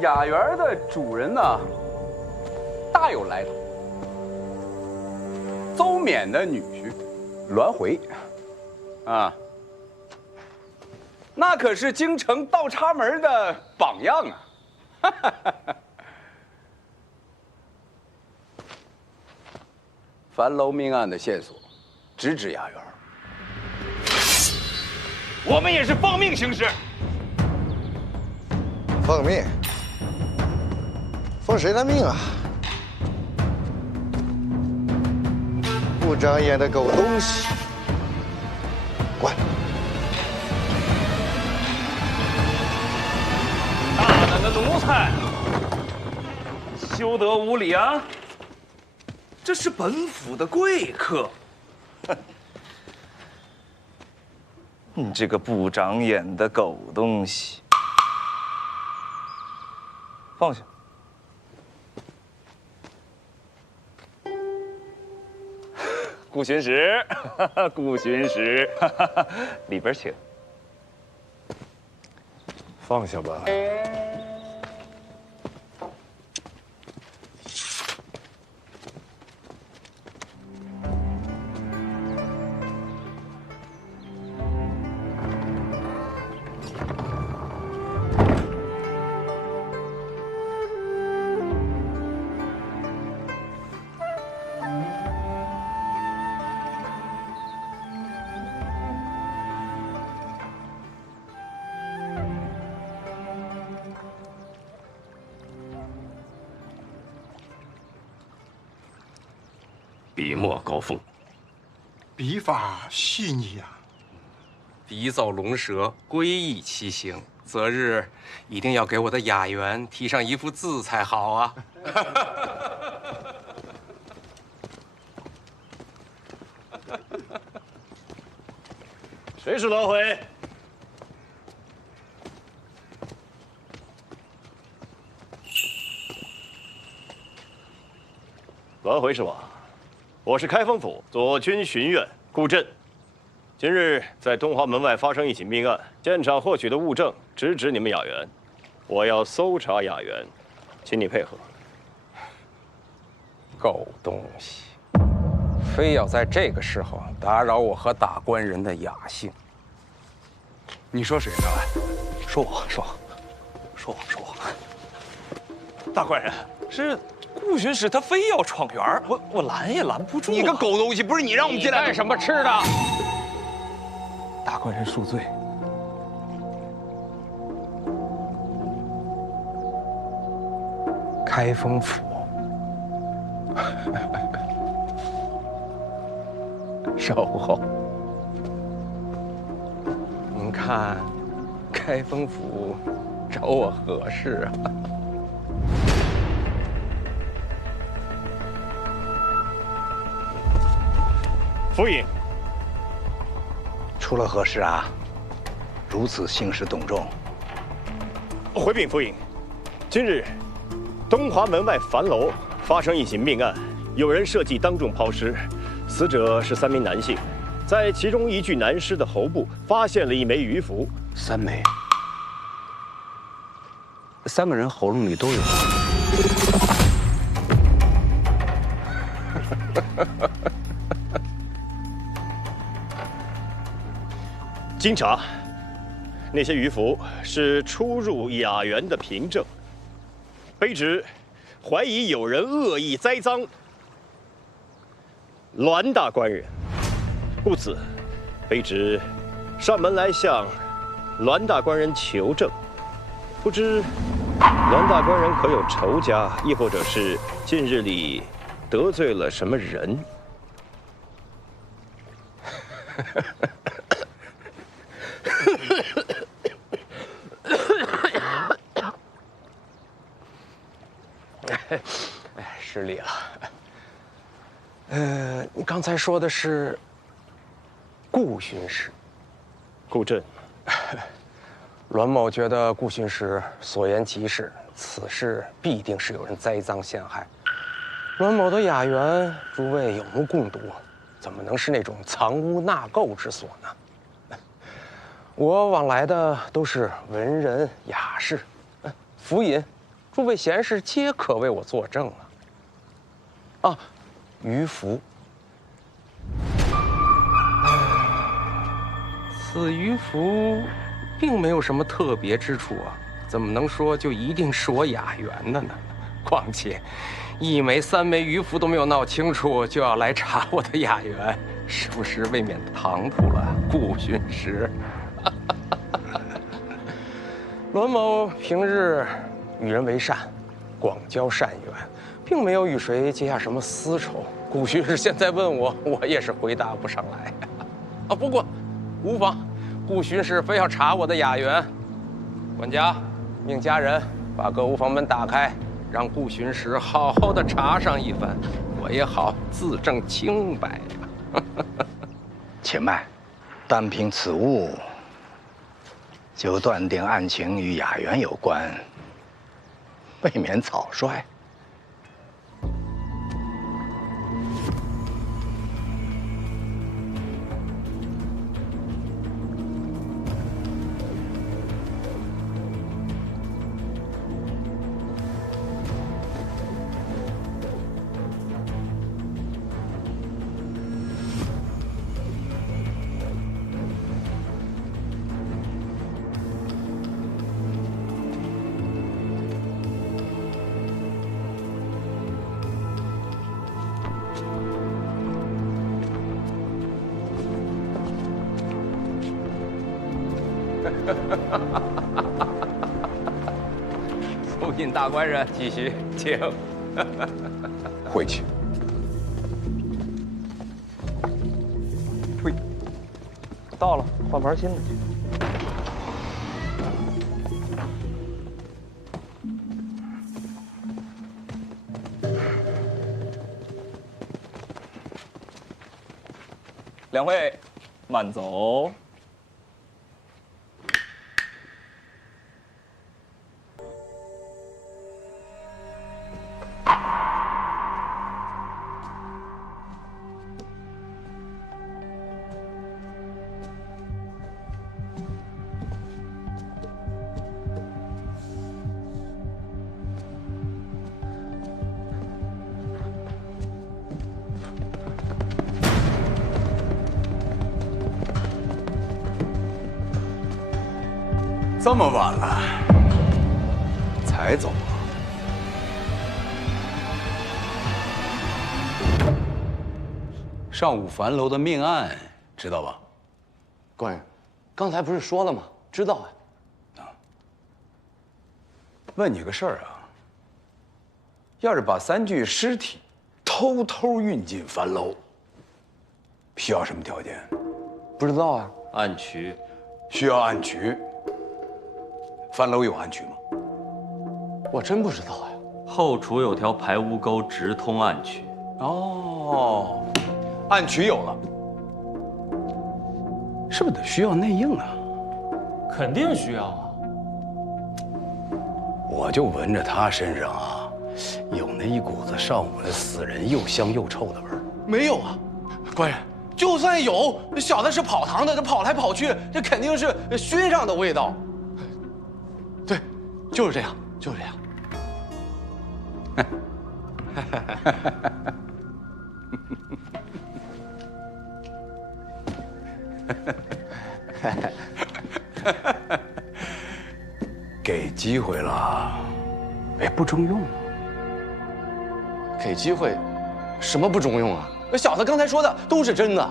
雅园的主人呢，大有来头。邹冕的女婿，栾回，啊，那可是京城倒插门的榜样啊！樊楼命案的线索，直指雅园。我们也是奉命行事。奉命？奉谁的命啊？不长眼的狗东西！滚！大胆的奴才，休得无礼啊！这是本府的贵客。你这个不长眼的狗东西，放下。顾巡使，顾巡使，里边请。放下吧。笔墨高峰，笔法细腻呀，笔走龙蛇，规意其行。择日一定要给我的雅园题上一幅字才好啊！谁是栾回？栾回是我是开封府左军巡院顾震。今日在东华门外发生一起命案，现场获取的物证直指你们雅园，我要搜查雅园，请你配合。狗东西，非要在这个时候打扰我和大官人的雅兴。你说谁呢？说我。大官人，是顾巡使他非要闯园，我拦也拦不住。你个狗东西，不是你让我们进来干什么吃的？大官人恕罪。开封府，稍后。您看，开封府找我何事啊？府尹，出了何事啊？如此兴师动众。回禀府尹，今日东华门外樊楼发生一起命案，有人设计当众抛尸，死者是3名男性，在其中一具男尸的喉部发现了一枚鱼符3枚，3个人喉咙里都有。经查，那些鱼符是出入雅园的凭证，卑职怀疑有人恶意栽赃栾大官人，故此，卑职上门来向栾大官人求证，不知栾大官人可有仇家，亦或者是近日里得罪了什么人？失礼了。你刚才说的是顾巡使？顾震。栾某觉得顾巡使所言极是，此事必定是有人栽赃陷害。栾某的雅园，诸位有目共睹，怎么能是那种藏污纳垢之所呢？我往来的都是文人雅士，府尹诸位贤士皆可为我作证啊！于福，此于福并没有什么特别之处啊，怎么能说就一定是我雅媛的呢？况且1枚3枚于福都没有闹清楚，就要来查我的雅媛，是不是未免唐突了？顾巡使，栾某平日与人为善，广交善缘，并没有与谁结下什么私仇。顾巡使现在问我，我也是回答不上来。啊，不过无妨，顾巡使非要查我的雅媛，管家命家人把歌舞房门打开，让顾巡使好好的查上一番，我也好自证清白呀。且慢，单凭此物就断定案情与雅媛有关，未免草率。促进大官人继续，请回去。退。到了，换盘新的。两位，慢走。这么晚了，才走啊？上午樊楼的命案知道吧？官人，刚才不是说了吗？知道啊。问你个事儿啊，要是把3具尸体偷偷运进樊楼，需要什么条件？不知道啊。暗渠，需要暗渠。樊楼有暗渠吗？我真不知道呀。后厨有条排污沟直通暗渠。哦，暗渠有了，是不是得需要内应啊？肯定需要啊。我就闻着他身上啊，有那一股子上午那死人又香又臭的味儿。没有啊，官人，就算有，小的是跑堂的，这跑来跑去，这肯定是熏上的味道。对，就是这样，就是这样。给机会了，也不中用。给机会，什么不中用啊？那小子刚才说的都是真的。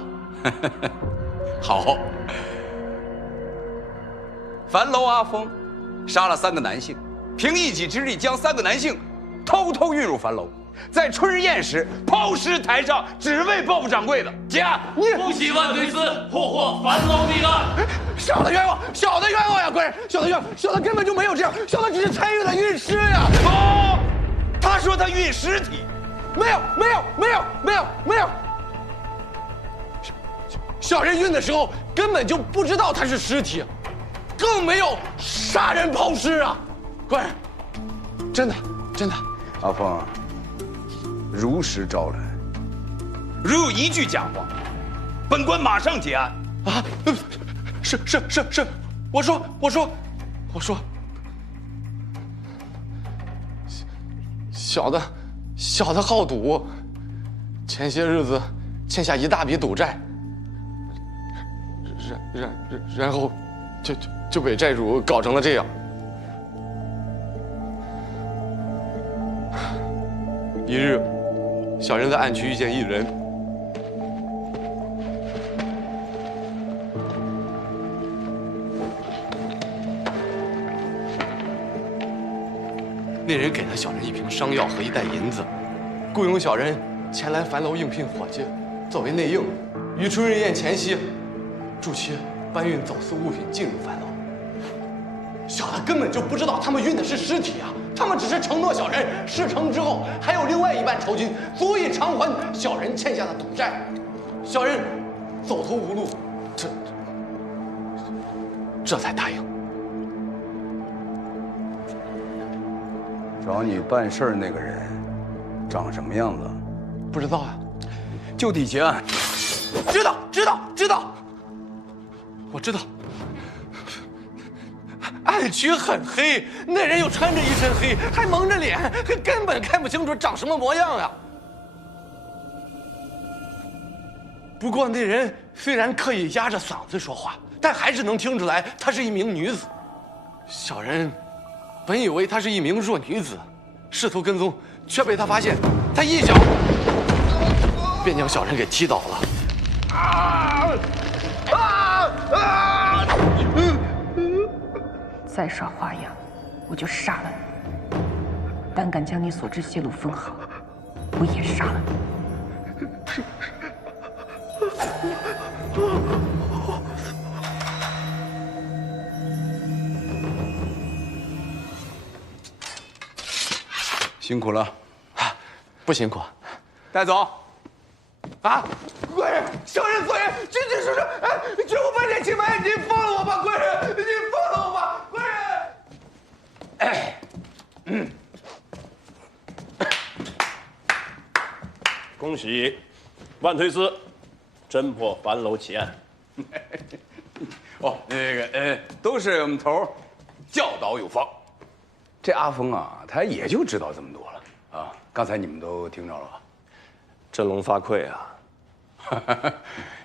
好，樊楼阿峰杀了3个男性，凭一己之力将3个男性偷偷运入樊楼，在春日宴时抛尸台上，只为报复掌柜的。假，你不喜万岁司破获樊楼命案。小的冤枉，小的冤枉呀！官人，小的冤枉，小的根本就没有这样，小的只是参与了运尸呀。哦，他说他运尸体，没有。小人运的时候根本就不知道他是尸体，更没有杀人抛尸啊！官人，真的。阿峰，如实招来，如有一句假话，本官马上结案。啊，是，我说，小的好赌，前些日子欠下一大笔赌债，然后就被债主搞成了这样。一日，小人在暗渠遇见一人。那人给了小人一瓶伤药和一袋银子，雇佣小人前来樊楼应聘伙计，作为内应。于春日宴前夕，助其搬运走私物品进入樊楼。小的根本就不知道他们运的是尸体啊！他们只是承诺小人事成之后还有另外一半酬金，足以偿还小人欠下的赌债。小人走投无路，这才答应。找你办事儿那个人长什么样子？不知道啊，就地结案。知道，我知道。暗渠很黑，那人又穿着一身黑，还蒙着脸，根本看不清楚长什么模样啊。不过那人虽然刻意压着嗓子说话，但还是能听出来她是一名女子。小人本以为她是一名弱女子，试图跟踪，却被她发现，她一脚便将小人给击倒了。再耍花样，我就杀了你！胆敢将你所知泄露分毫，我也杀了你！辛苦了，不辛苦，带走。啊！官人，小人所言，真是实。哎，绝无半点欺瞒，您放了我吧，官人，您放了我吧，官人。恭喜万推司侦破樊楼奇案。哦，都是我们头教导有方。这阿峰啊，他也就知道这么多了啊。刚才你们都听着了吧？振聋发聩啊！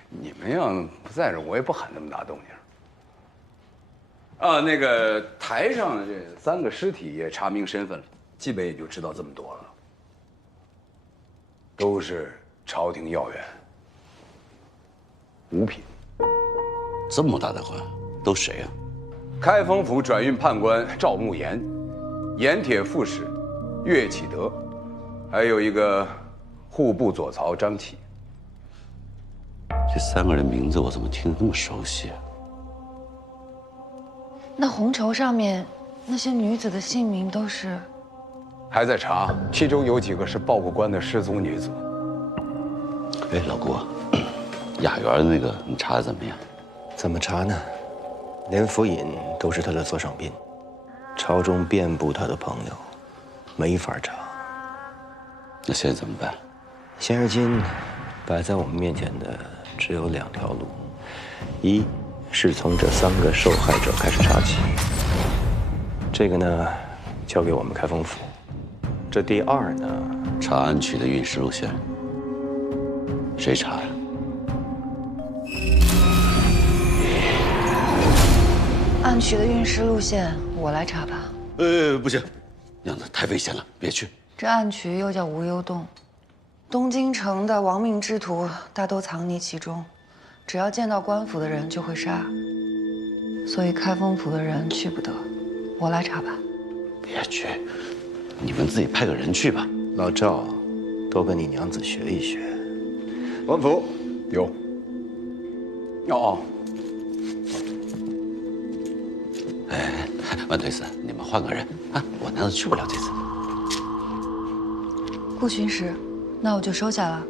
你们要不在这，我也不喊那么大动静。啊，那个台上的这3个尸体也查明身份了，基本也就知道这么多了。都是朝廷要员，五品。这么大的官，都谁啊？开封府转运判官赵慕言，盐铁副使岳启德，还有一个户部左曹张启。这3个人名字我怎么听得那么熟悉啊？那红绸上面那些女子的姓名都是？还在查，其中有几个是报过官的失踪女子。哎，老郭，雅媛那个你查的怎么样？怎么查呢？连府尹都是他的座上宾，朝中遍布他的朋友，没法查。那现在怎么办？现而今，摆在我们面前的只有2条路：一是从这3个受害者开始查起，这个呢，交给我们开封府。这第2呢，查安曲的运输路线，谁查呀？暗渠的运尸路线，我来查吧。不行，娘子太危险了，别去。这暗渠又叫无忧洞，东京城的亡命之徒大都藏匿其中，只要见到官府的人就会杀，所以开封府的人去不得，我来查吧。别去，你们自己派个人去吧。老赵，多跟你娘子学一学。官府有。哦。哎，万推司，你们换个人啊，我娘子去不了这次。顾巡使，那我就收下了。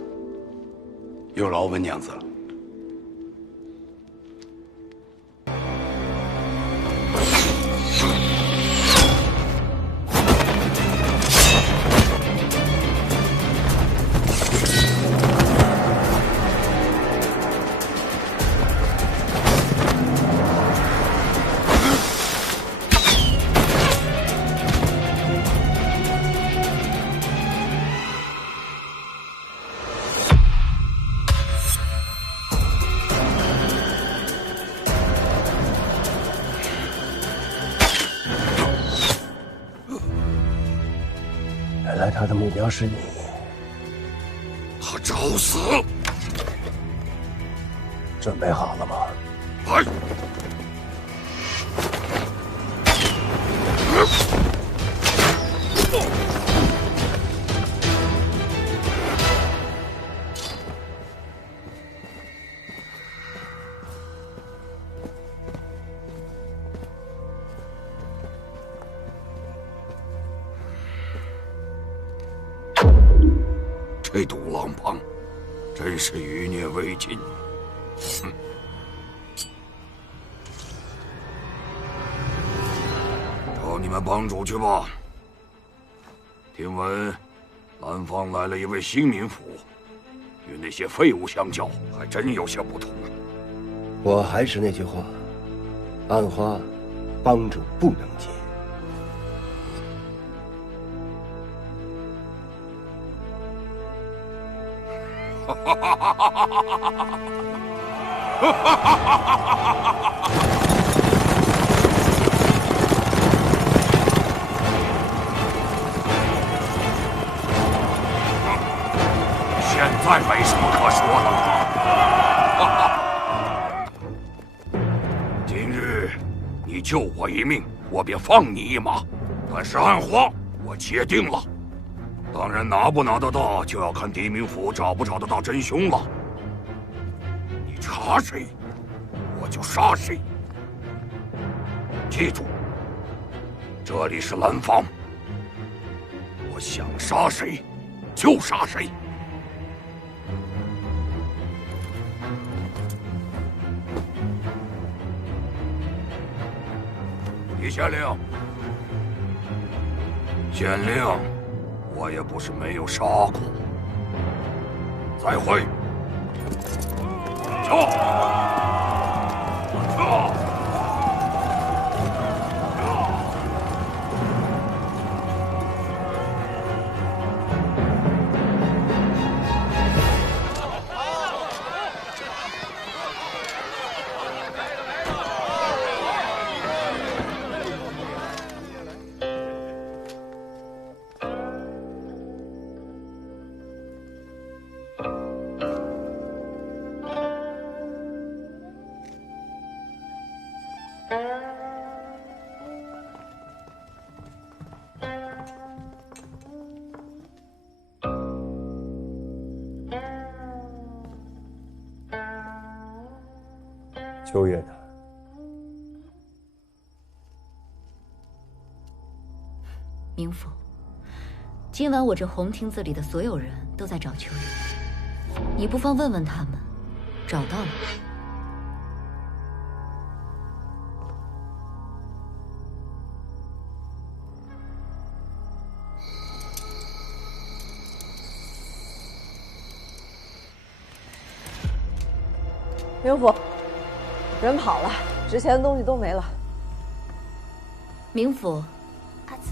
有劳温娘子了。他的目标是你。他找死！准备好了吗？来！这毒狼帮真是余孽未尽。找你们帮主去吧。听闻南方来了一位新民府，与那些废物相较，还真有些不同。我还是那句话，暗花，帮主不能接。现在没什么可说的了。今日你救我一命，我便放你一马。但是暗花，我接定了。当然，拿不拿得到，就要看狄明府找不找得到真凶了。你查谁，我就杀谁。记住，这里是蓝坊，我想杀谁，就杀谁。李县令，县令。我也不是没有杀过。再会。撤！撤！秋月呢？明府，今晚我这红亭子里的所有人都在找秋月，你不妨问问他们，找到了吗？明府，人跑了，值钱的东西都没了。明府，阿紫，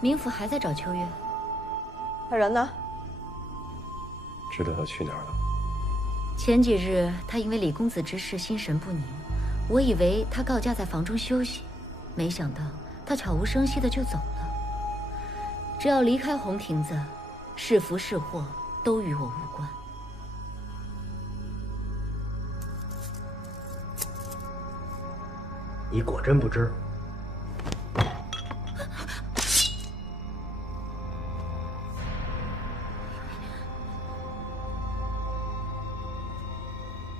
明府还在找秋月，他人呢？知道他去哪儿了？前几日他因为李公子之事心神不宁，我以为他告假在房中休息，没想到他悄无声息的就走了。只要离开红亭子，是福是祸都与我无关。你果真不知？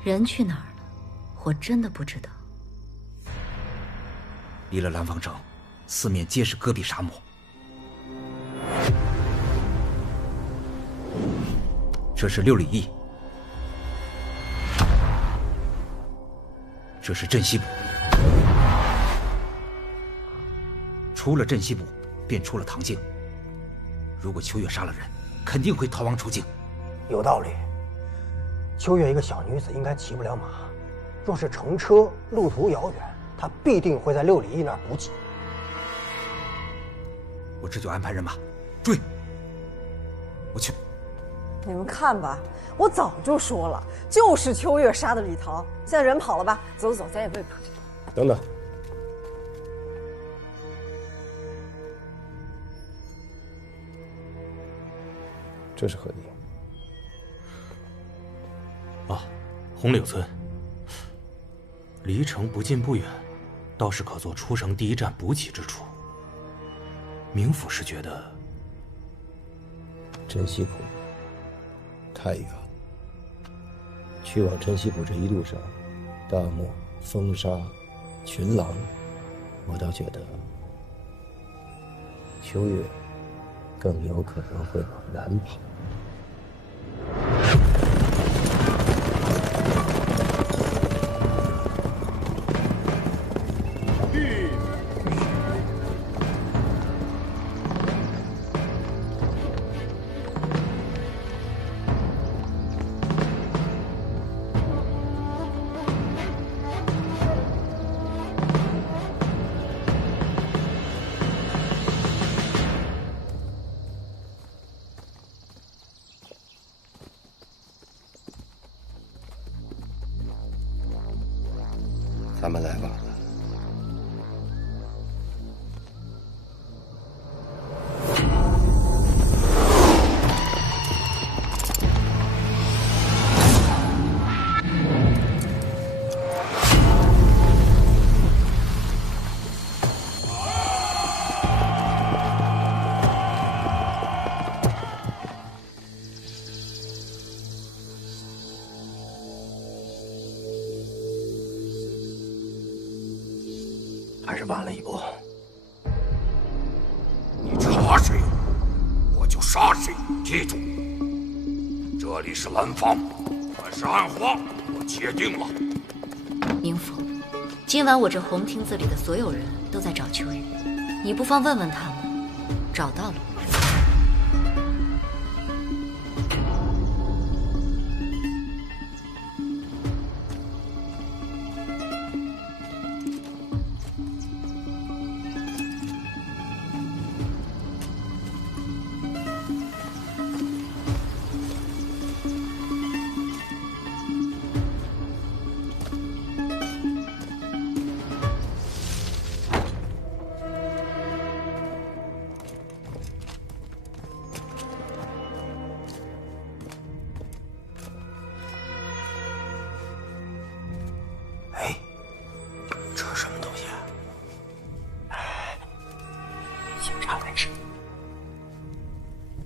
人去哪儿了？我真的不知道。离了蓝方城，四面皆是戈壁沙漠。这是6里驿，这是镇西堡。出了镇西堡，便出了唐境。如果秋月杀了人，肯定会逃亡出境。有道理。秋月一个小女子，应该骑不了马。若是乘车，路途遥远，她必定会在6里驿那儿补给。我这就安排人马追。我去。你们看吧，我早就说了，就是秋月杀的李唐。现在人跑了吧？走走，咱也未出去。等等。这是何意？啊，红柳村离城不近不远，倒是可做出城第一站补给之处。冥府是觉得镇西浦太远了，去往镇西浦这一路上，大漠、风沙、群狼，我倒觉得秋月更有可能会往南跑。咱们来晚了。还是晚了一步。你查谁，我就杀谁。记住，这里是蓝房，凡是暗花，我切定了。冥府，今晚我这红亭子里的所有人都在找秋月，你不妨问问他们，找到了吗？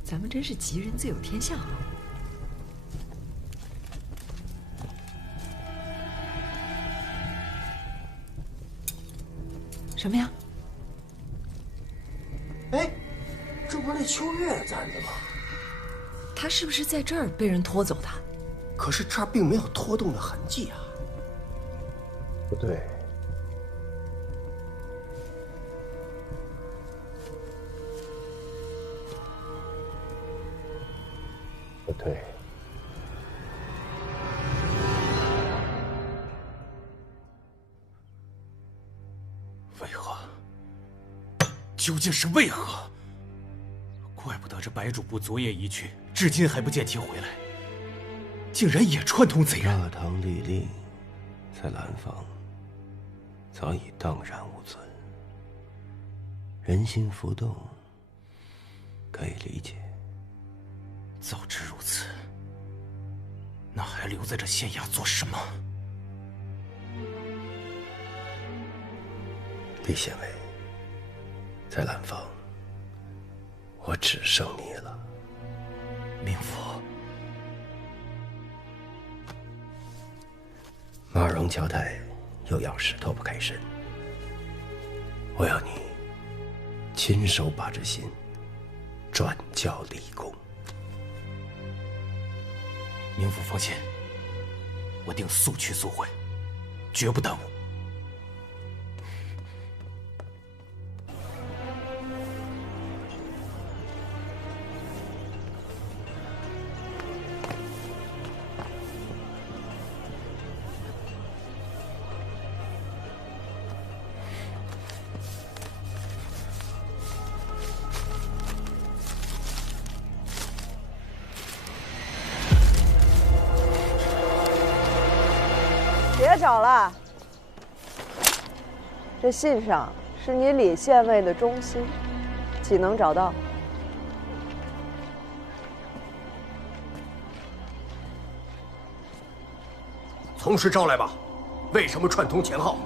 咱们真是吉人自有天相啊！什么呀？哎，这不是那秋月站的吗？他是不是在这儿被人拖走的？可是这儿并没有拖动的痕迹啊。不对。不对，为何？究竟是为何？怪不得这白主簿昨夜一去，至今还不见其回来，竟然也串通贼人。大唐律令在蓝房早已荡然无存，人心浮动，可以理解。早知如此，那还留在这县衙做什么？李县尉，在蓝房，我只剩你了。冥府，马荣交代有要事脱不开身，我要你亲手把这信转交李公。冥府放心，我定速去速回，绝不耽误。别找了，这信上是你李县尉的忠心，岂能找到？从实招来吧，为什么串通钱浩？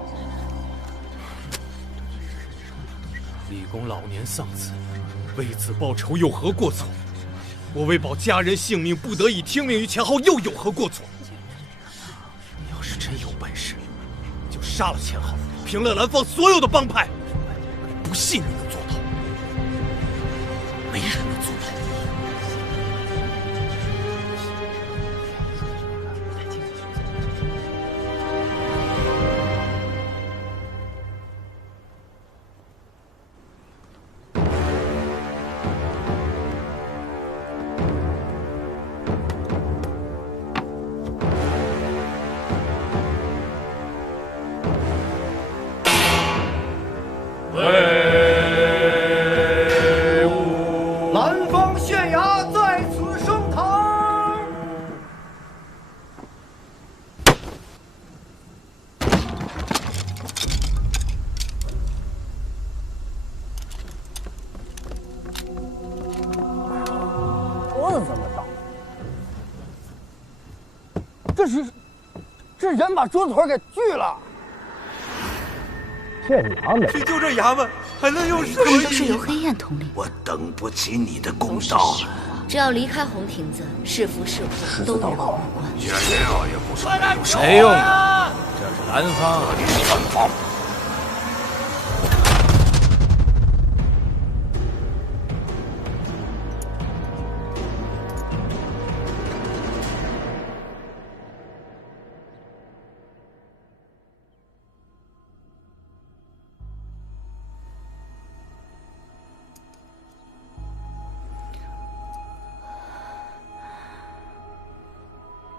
李公老年丧子，为此报仇有何过错？我为保家人性命，不得已听命于钱浩，又有何过错？你要是真有本事，就杀了钱浩，平了兰芳所有的帮派。不信你能做到，没人能做到。南方县衙在此升堂。桌子怎么倒？这人把桌子腿给锯了。县衙没去纠正衙门，还能有什么？他们都是由黑雁统领。我等不起你的公道。只要离开红亭子，是福是祸都与我无关。见面啊，也不是没有手。没用的，这是兰芳。兰芳。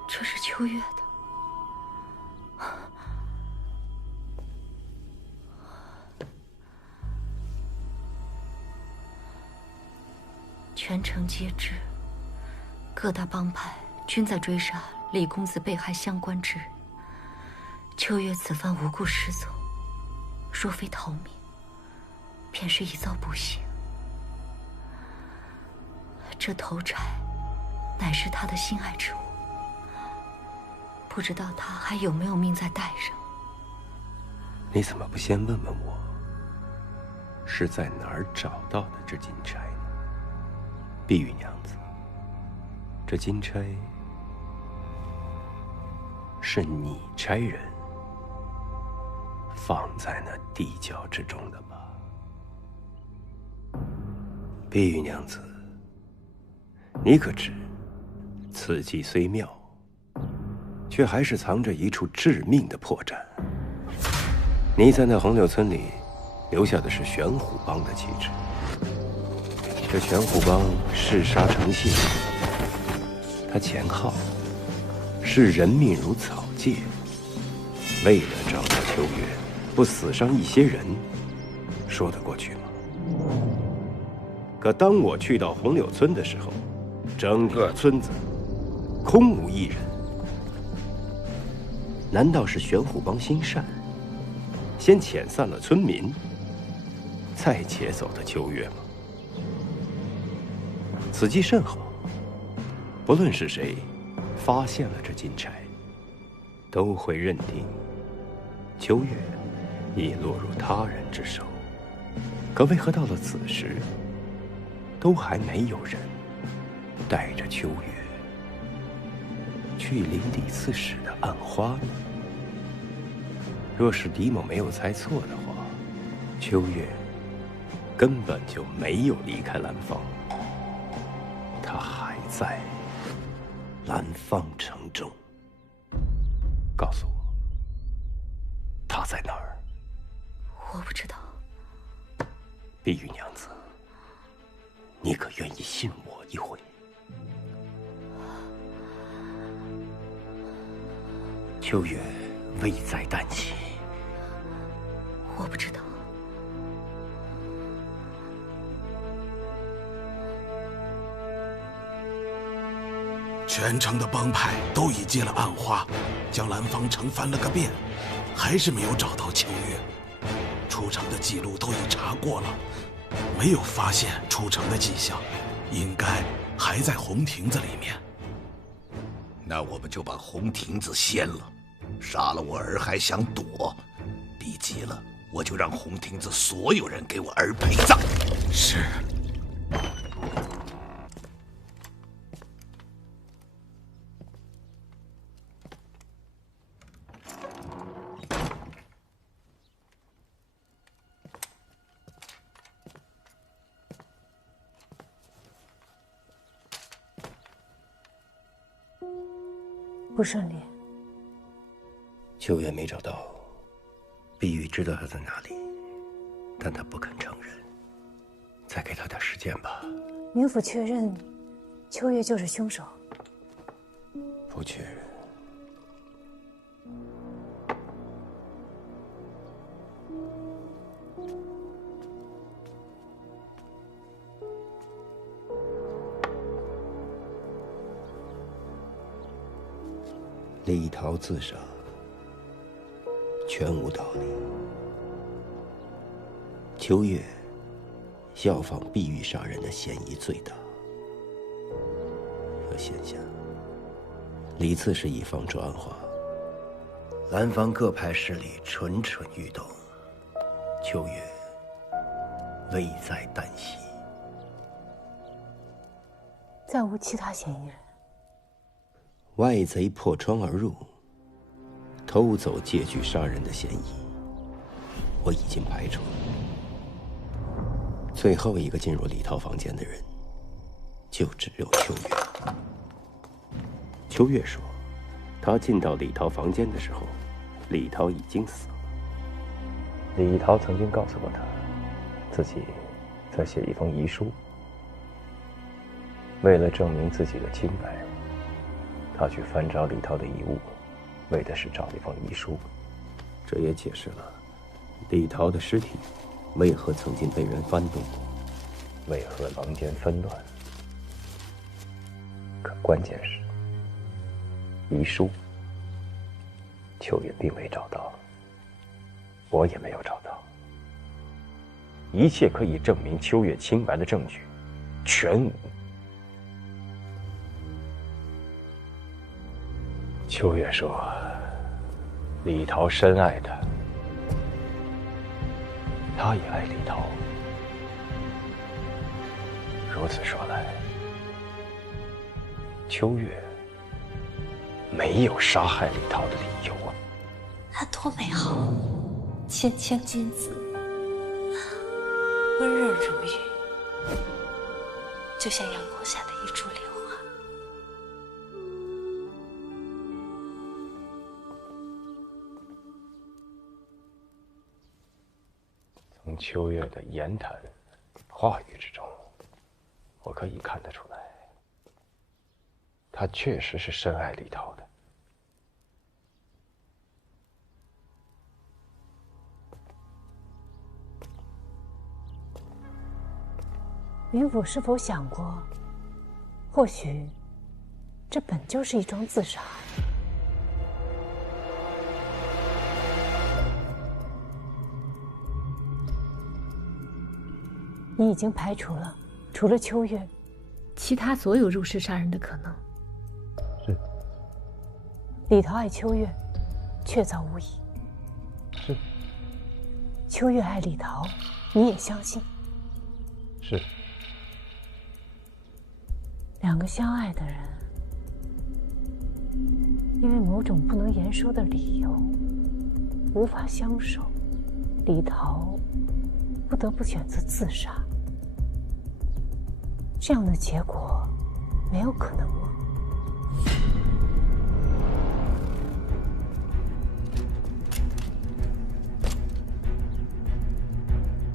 这是秋月的。全城皆知，各大帮派均在追杀李公子被害相关之人。秋月此番无故失踪，若非逃命，便是已遭不幸。这头钗，乃是他的心爱之物。不知道他还有没有命在带上？你怎么不先问问我，是在哪儿找到的这金钗呢？碧玉娘子，这金钗是你差人放在那地窖之中的吧？碧玉娘子，你可知，此计虽妙，却还是藏着一处致命的破绽。你在那红柳村里留下的是玄虎帮的旗帜，这玄虎帮嗜杀成性，他钱浩视人命如草芥，为了找到秋月，不死伤一些人，说得过去吗？可当我去到红柳村的时候，整个村子空无一人。难道是玄虎帮心善，先遣散了村民，再劫走的秋月吗？此计甚好，不论是谁发现了这金钗，都会认定秋月已落入他人之手。可为何到了此时，都还没有人带着秋月去灵帝刺史的暗花呢？若是狄某没有猜错的话，秋月根本就没有离开兰芳，他还在兰芳城中。告诉我，他在哪儿？我不知道。碧玉娘子，你可愿意信我一回？秋月危在旦夕，我不知道。全城的帮派都已接了暗花，将兰芳城翻了个遍，还是没有找到秋月。出城的记录都已查过了，没有发现出城的迹象，应该还在红亭子里面。那我们就把红亭子掀了，杀了我儿还想躲，逼急了我就让红亭子所有人给我儿陪葬。是。不顺利。秋月没找到，碧玉知道他在哪里，但他不肯承认。再给他点时间吧。冥府确认，秋月就是凶手。不确认。李桃自杀，全无道理。秋月效仿碧玉杀人的嫌疑最大。可现下，李刺史一方专化，蓝方各派势力蠢蠢欲动，秋月危在旦夕。再无其他嫌疑人。外贼破窗而入，偷走借据杀人的嫌疑，我已经排除了。最后一个进入李涛房间的人，就只有秋月。秋月说，他进到李涛房间的时候，李涛已经死了。李涛曾经告诉过他，自己在写一封遗书，为了证明自己的清白。他去翻找李涛的遗物，为的是找那封遗书。这也解释了李涛的尸体为何曾经被人翻动过，为何房间纷乱。可关键是，遗书秋月并没找到，我也没有找到。一切可以证明秋月清白的证据全无。秋月说，李涛深爱他，他也爱李涛。如此说来，秋月没有杀害李涛的理由啊！他多美好，谦谦君子，温润如玉，就像阳光下的一株莲花。从秋月的言谈、话语之中，我可以看得出来，他确实是深爱李涛的。冥府是否想过，或许这本就是一桩自杀？你已经排除了除了秋月，其他所有入室杀人的可能。是。李涛爱秋月，确凿无疑。是。秋月爱李涛，你也相信？是。两个相爱的人，因为某种不能言说的理由，无法相守，李涛不得不选择自杀。这样的结果没有可能吗？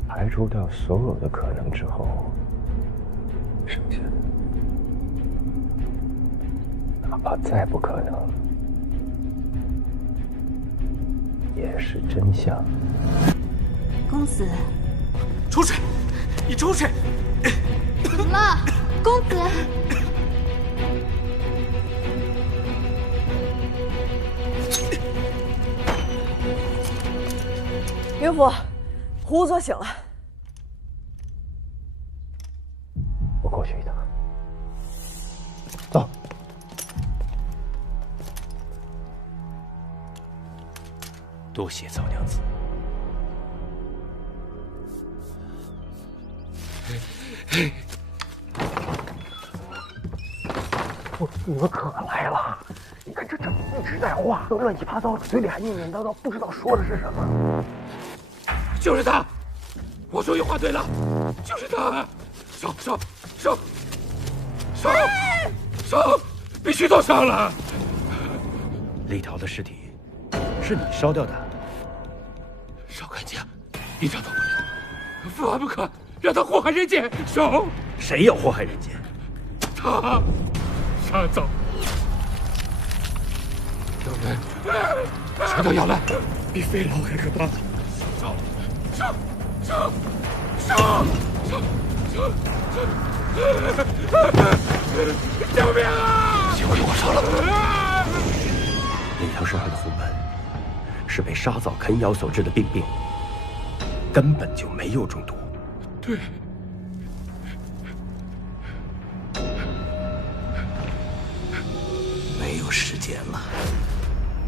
排除掉所有的可能之后，剩下的，哪怕再不可能，也是真相。公子，出去！你出去！怎么了，公子？云府，胡佐醒了。我过去一趟。走。多谢曹娘子。你们可来了！你看这整一直在画，都乱七八糟，嘴里还念念叨叨，不知道说的是什么。就是他！我终于画对了，就是他！烧！必须都烧了！李桃的尸体是你烧掉的？少管家，你找到不了，父还不可让他祸害人间！烧！谁要祸害人间？他！杀走！有人全都要来，比飞牢还可怕！烧！救命啊！幸亏我烧了。李桃身上的红斑是被沙枣啃咬所致的病变，根本就没有中毒。对。没有时间了，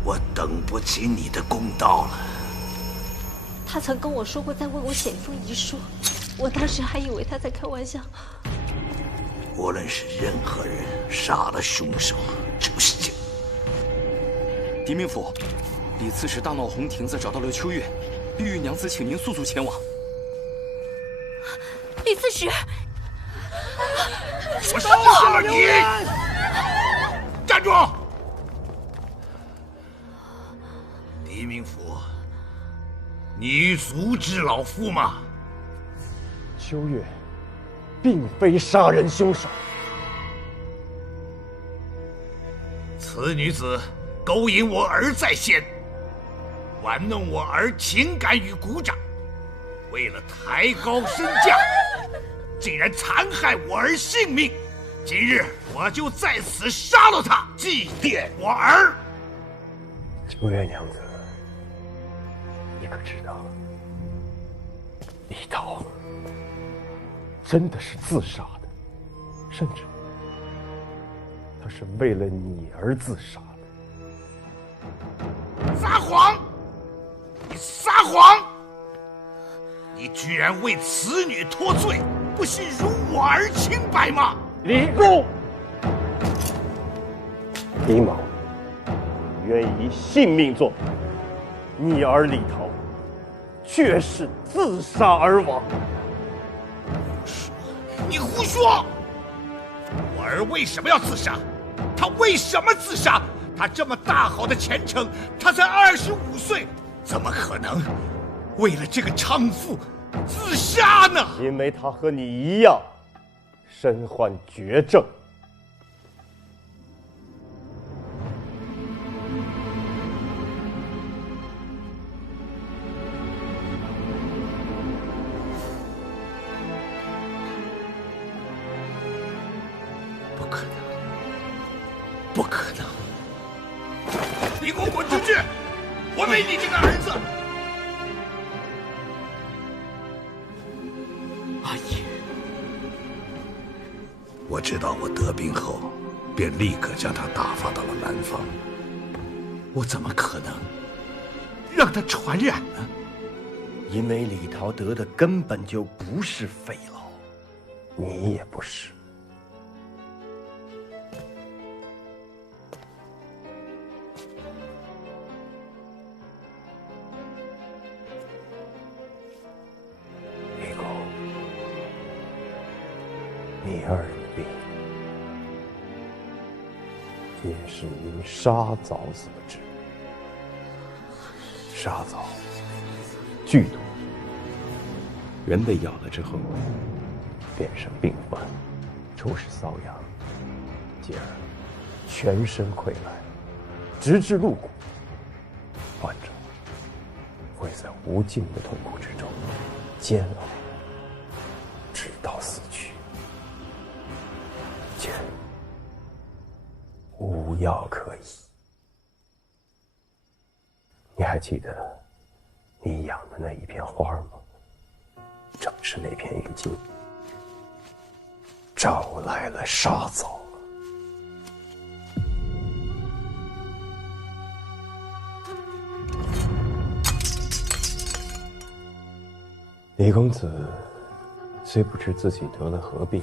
我等不起你的公道了。他曾跟我说过再为我写一封遗书，我当时还以为他在开玩笑。无论是任何人杀了凶手，就是这。狄明府，李刺史大闹红亭子，找到了秋月，碧玉娘子请您速速前往。李刺史，我杀了你！站住！狄明府，你阻止老夫吗？秋月并非杀人凶手。此女子勾引我儿在先，玩弄我儿情感与鼓掌，为了抬高身价，竟然残害我儿性命。今日我就在此杀了他，祭奠我儿。秋月娘子，你可知道，李桃真的是自杀的，甚至他是为了你而自杀的。撒谎！你撒谎！你居然为此女脱罪，不惜辱我儿清白吗？李公，李某愿以性命作保，你儿李桃却是自杀而亡。你胡说！我儿为什么要自杀？他为什么自杀？他这么大好的前程，他才25岁，怎么可能为了这个娼妇自杀呢？因为他和你一样，身患绝症。不可能！不可能！你给我滚出去！我没你这个儿子！阿姨，我知道我得病后，便立刻将他打发到了南方。我怎么可能让他传染呢？因为李桃得的根本就不是肺痨，你也不是。李公，你儿的病也是因沙枣所致。沙枣剧毒，人被咬了之后，便生病患，初是瘙痒，继而全身溃烂，直至入骨。患者会在无尽的痛苦之中煎熬，直到死去，且无药可医。你还记得你养的那一片花吗？正是那片郁金，招来了沙枣。李公子虽不知自己得了何病，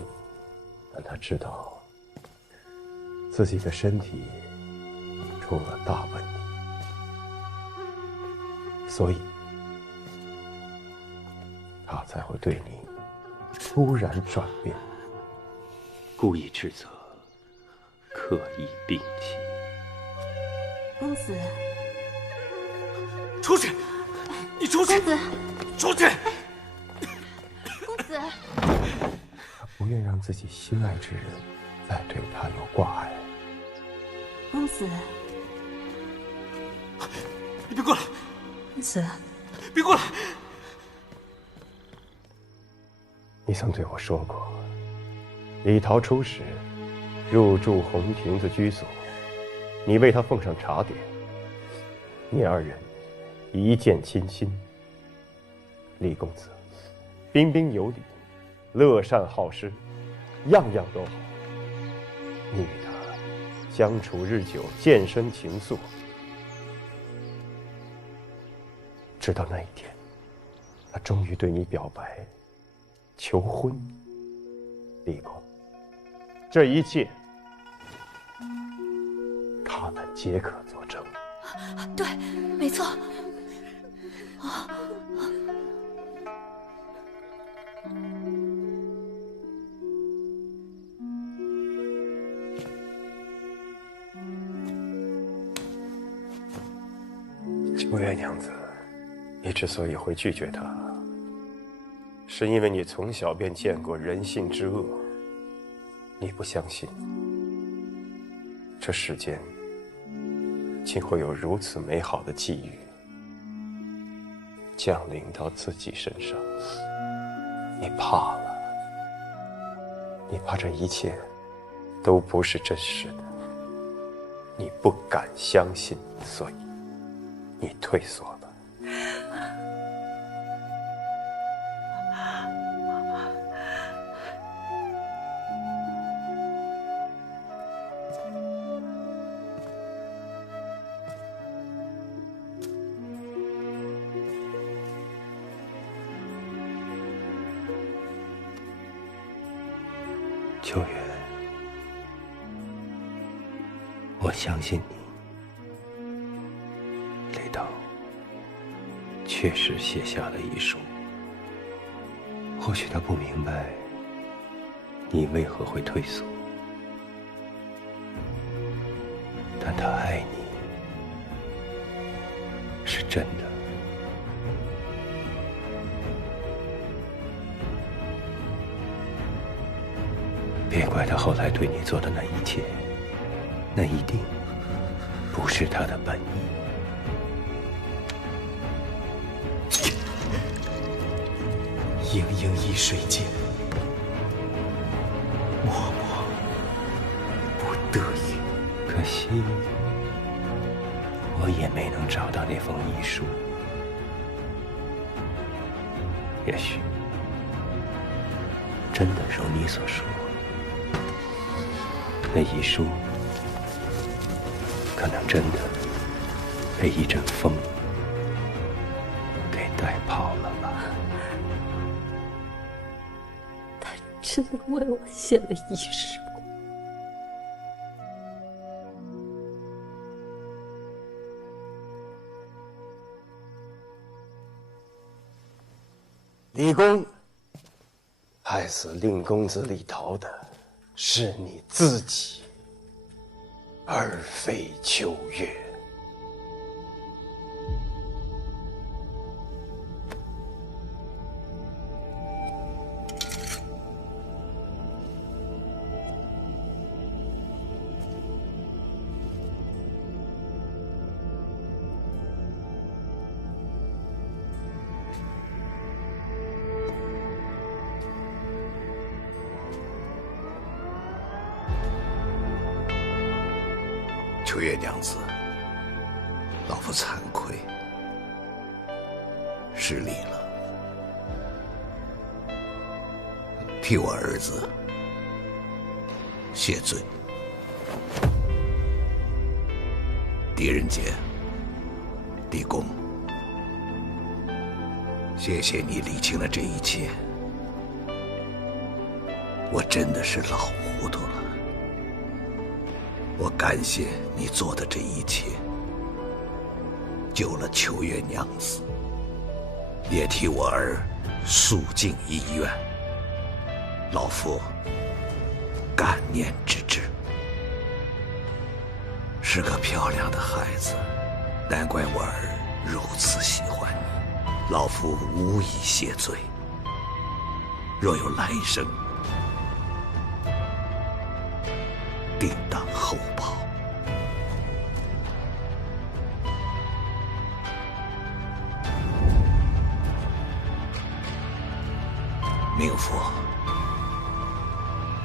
但他知道自己的身体出了大问题，所以他才会对你突然转变，故意斥责，刻意摒弃。公子，出去！你出去！公子，出去！公子，他不愿让自己心爱之人再对他有挂碍。公子，你别过来！公子，别过来！你曾对我说过，李桃出时入住红亭子居所，你为他奉上茶点，你二人一见倾心。李公子彬彬有礼，乐善好施，样样都好。你与他相处日久，渐生情愫，直到那一天，他终于对你表白求婚。李公，这一切他们皆可作证。对，没错。秋月娘子，你之所以会拒绝他，是因为你从小便见过人性之恶，你不相信这世间竟会有如此美好的际遇降临到自己身上。你怕了，你怕这一切都不是真实的，你不敢相信，所以你退缩了。秋月，我相信你。李桃确实写下了遗书，或许他不明白你为何会退缩，但他爱你是真的。别怪他后来对你做的那一切，那一定不是他的本意。盈盈一水间，脉脉不得语。可惜，我也没能找到那封遗书。也许，真的如你所说。那遗书可能真的被一阵风给带跑了吧？他真的为我写了遗书。李公，害死令公子李桃的是你自己，而非秋月。秋月娘子，老夫惭愧，失礼了，替我儿子谢罪。狄仁杰、狄公，谢谢你理清了这一切，我真的是老糊涂了。我感谢你做的这一切，救了秋月娘子，也替我儿肃静医院。老夫感念之至。是个漂亮的孩子，难怪我儿如此喜欢你。老夫无以谢罪。若有来生，定当厚报。冥府，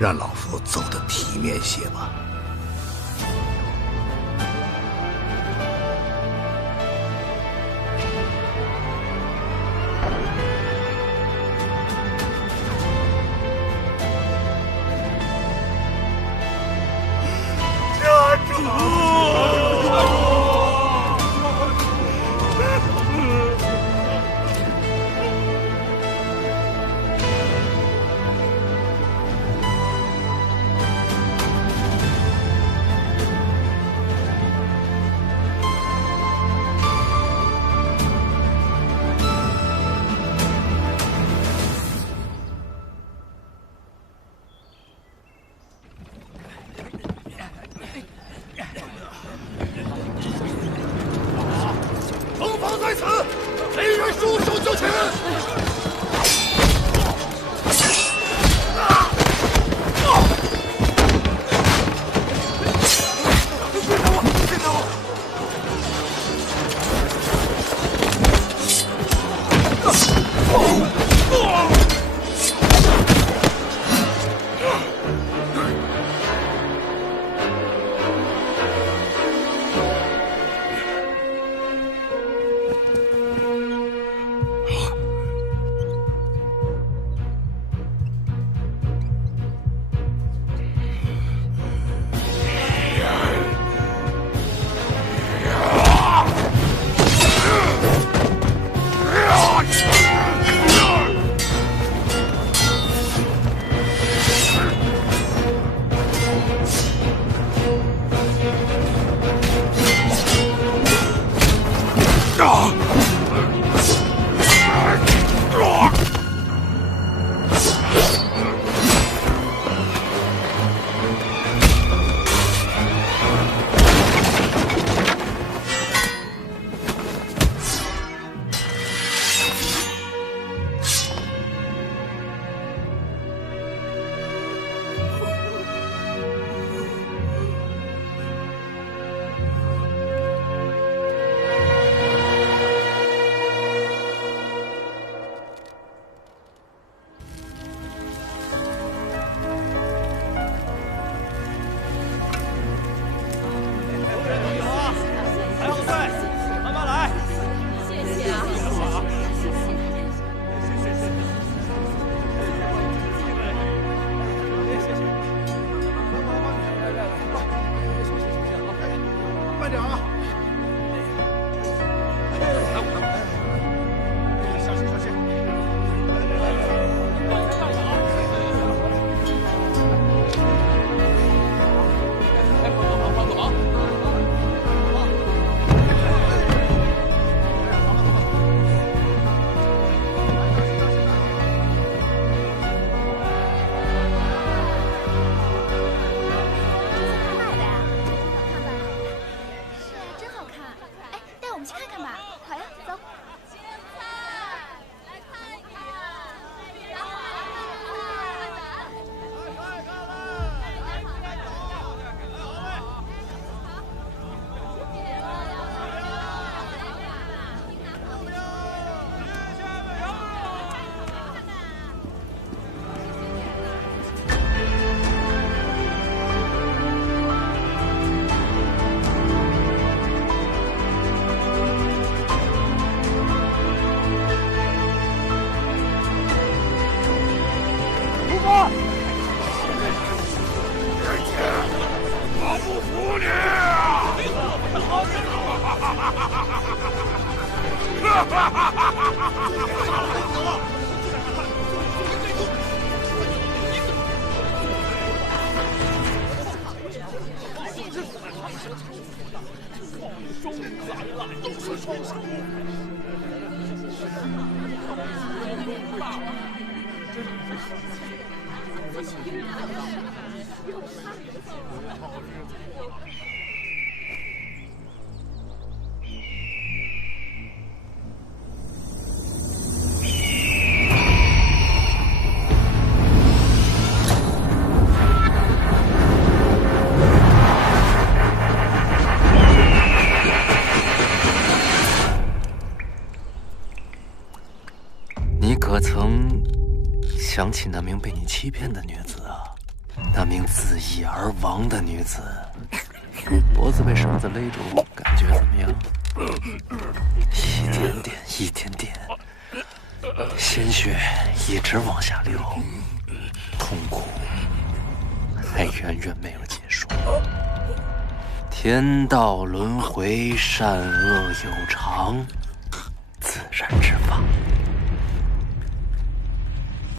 让老夫走得体面些吧。哈哈哈哈哈！你可曾想起那名被你欺骗的女子啊？那名自缢而亡的女子，脖子被绳子勒住，感觉怎么样？一点点，一点点，鲜血一直往下流，痛苦还远远没有结束。天道轮回，善恶有常。